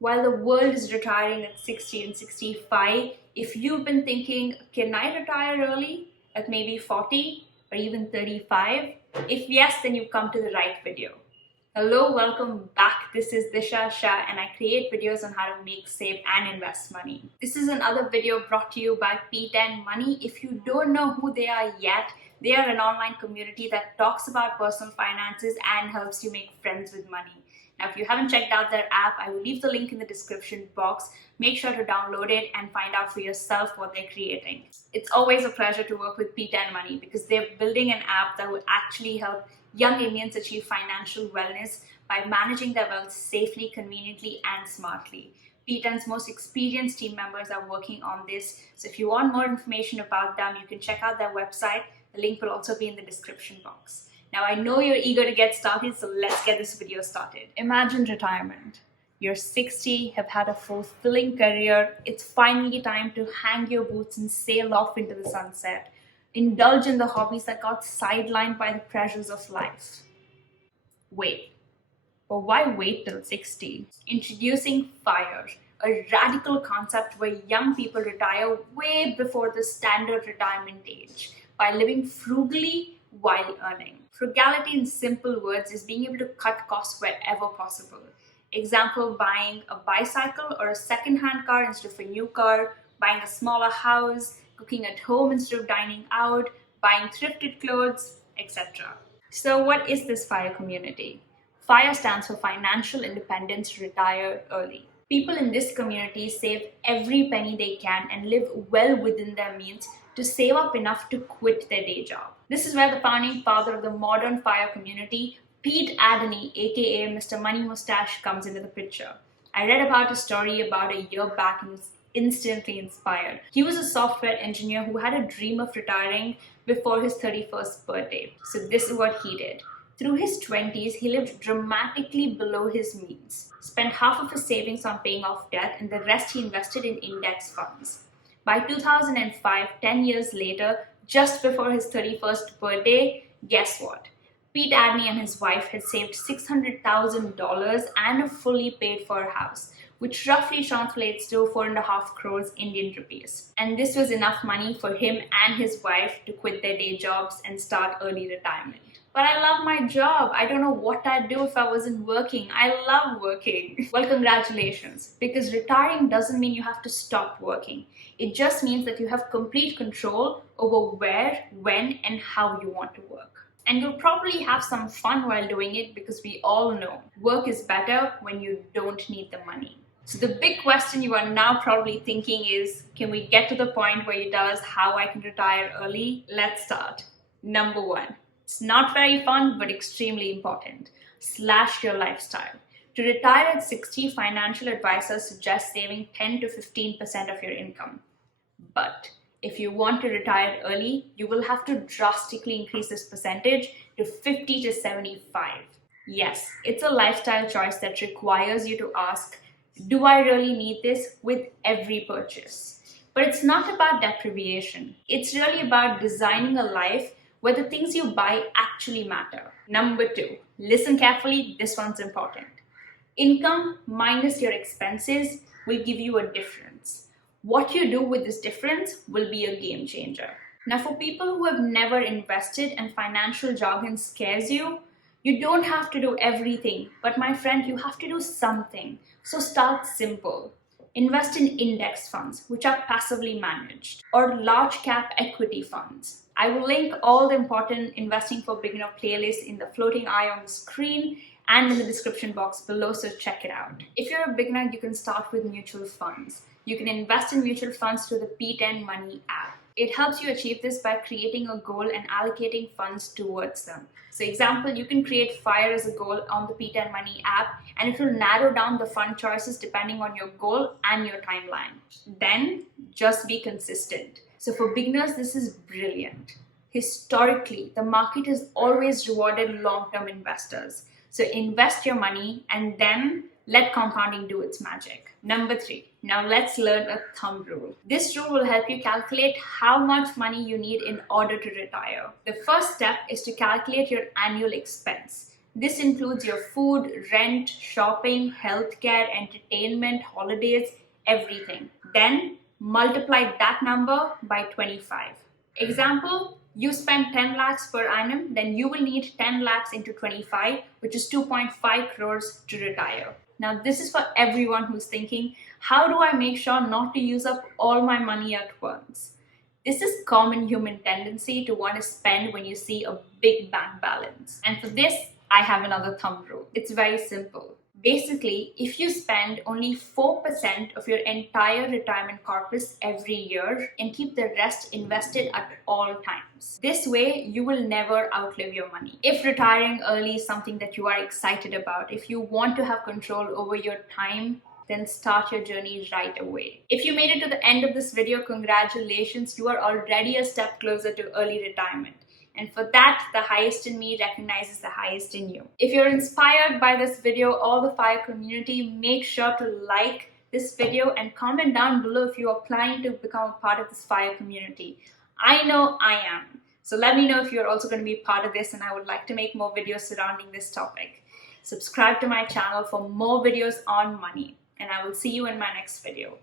While the world is retiring at 60 and 65, if you've been thinking, can I retire early at maybe 40 or even 35? If yes, then you've come to the right video. Hello, welcome back. This is Disha Shah and I create videos on how to make, save and invest money. This is another video brought to you by P10 Money. If you don't know who they are yet, they are an online community that talks about personal finances and helps you make friends with money. Now, if you haven't checked out their app, I will leave the link in the description box. Make sure to download it and find out for yourself what they're creating. It's always a pleasure to work with P10 Money because they're building an app that will actually help young Indians achieve financial wellness by managing their wealth safely, conveniently, and smartly. P10's most experienced team members are working on this. So if you want more information about them, you can check out their website. The link will also be in the description box. Now, I know you're eager to get started, so let's get this video started. Imagine retirement. You're 60, have had a fulfilling career. It's finally time to hang your boots and sail off into the sunset. Indulge in the hobbies that got sidelined by the pressures of life. Wait, but why wait till 60? Introducing F.I.R.E, a radical concept where young people retire way before the standard retirement age by living frugally while earning. Frugality in simple words is being able to cut costs wherever possible. Example, buying a bicycle or a second-hand car instead of a new car, buying a smaller house, cooking at home instead of dining out, buying thrifted clothes, etc. So what is this F.I.R.E community? F.I.R.E stands for Financial Independence Retire Early. People in this community save every penny they can and live well within their means to save up enough to quit their day job. This is where the founding father of the modern F.I.R.E community, Adeney, aka Mr. Money Moustache, comes into the picture. I read about a story about a year back and was instantly inspired. He was a software engineer who had a dream of retiring before his 31st birthday. So this is what he did. Through his 20s, he lived dramatically below his means, spent half of his savings on paying off debt and the rest he invested in index funds. By 2005, 10 years later, just before his 31st birthday, guess what? Adeney and his wife had saved $600,000 and a fully paid for a house, which roughly translates to 4.5 crores Indian rupees. And this was enough money for him and his wife to quit their day jobs and start early retirement. But I love my job. I don't know what I'd do if I wasn't working. I love working. Well, congratulations, because retiring doesn't mean you have to stop working. It just means that you have complete control over where, when, and how you want to work. And you'll probably have some fun while doing it because we all know work is better when you don't need the money. So the big question you are now probably thinking is, can we get to the point where you tell us how I can retire early? Let's start. Number one. It's not very fun, but extremely important. Slash your lifestyle. To retire at 60, financial advisors suggest saving 10 to 15% of your income. But if you want to retire early, you will have to drastically increase this percentage to 50 to 75. Yes, it's a lifestyle choice that requires you to ask, do I really need this with every purchase? But it's not about deprivation. It's really about designing a life where the things you buy actually matter. Number two, listen carefully, this one's important. Income minus your expenses will give you a difference. What you do with this difference will be a game changer. Now, for people who have never invested and financial jargon scares you, you don't have to do everything, but my friend, you have to do something. So start simple. Invest in index funds, which are passively managed, or large cap equity funds. I will link all the important Investing for Beginner playlists in the floating eye on the screen and in the description box below, so check it out. If you're a beginner, you can start with mutual funds. You can invest in mutual funds through the P10 Money app. It helps you achieve this by creating a goal and allocating funds towards them. So example, you can create F.I.R.E as a goal on the P10 Money app and it will narrow down the fund choices depending on your goal and your timeline. Then just be consistent. So for beginners, this is brilliant. Historically, the market has always rewarded long-term investors. So invest your money and then let compounding do its magic. Number three, now let's learn a thumb rule. This rule will help you calculate how much money you need in order to retire. The first step is to calculate your annual expense. This includes your food, rent, shopping, healthcare, entertainment, holidays, everything. Then multiply that number by 25. Example, you spend 10 lakhs per annum, then you will need 10 lakhs into 25, which is 2.5 crores to retire. Now, this is for everyone who's thinking, how do I make sure not to use up all my money at once? This is common human tendency to want to spend when you see a big bank balance. And for this, I have another thumb rule. It's very simple. Basically, if you spend only 4% of your entire retirement corpus every year and keep the rest invested at all times, this way you will never outlive your money. If retiring early is something that you are excited about, if you want to have control over your time, then start your journey right away. If you made it to the end of this video, congratulations, you are already a step closer to early retirement. And for that, the highest in me recognizes the highest in you. If you're inspired by this video or the FIRE community, make sure to like this video and comment down below if you are planning to become a part of this FIRE community. I know I am. So let me know if you're also going to be part of this, and I would like to make more videos surrounding this topic. Subscribe to my channel for more videos on money, and I will see you in my next video.